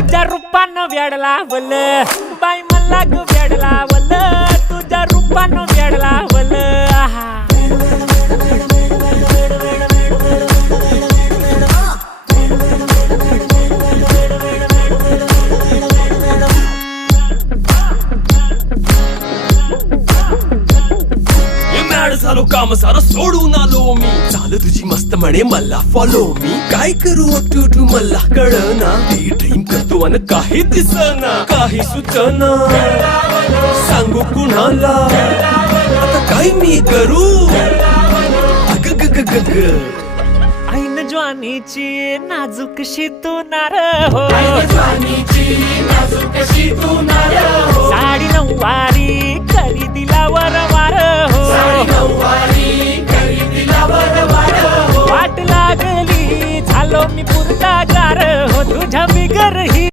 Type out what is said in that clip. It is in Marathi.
तुझ्या रूपानं वेड लावल बाई मला ग वेड लावल तुझ्या रूपानं वेड लावल आहा झालो काम सारं सोडून आलो मी चाल तुझी मस्त म्हणे मला फॉलो मी काय करू टू मला कळना ती ड्रीम करतो अन काही दिसना काही सुचना सांगू कुणाला आता काय मी करू अग ग ग ग ग ऐन ज्वानीची नाजूकशी तू नार हो साडी नऊवारी करी दिला वरवार हो वाट लागली झालो मी पुरता गार हो तुझ्या बिगर ही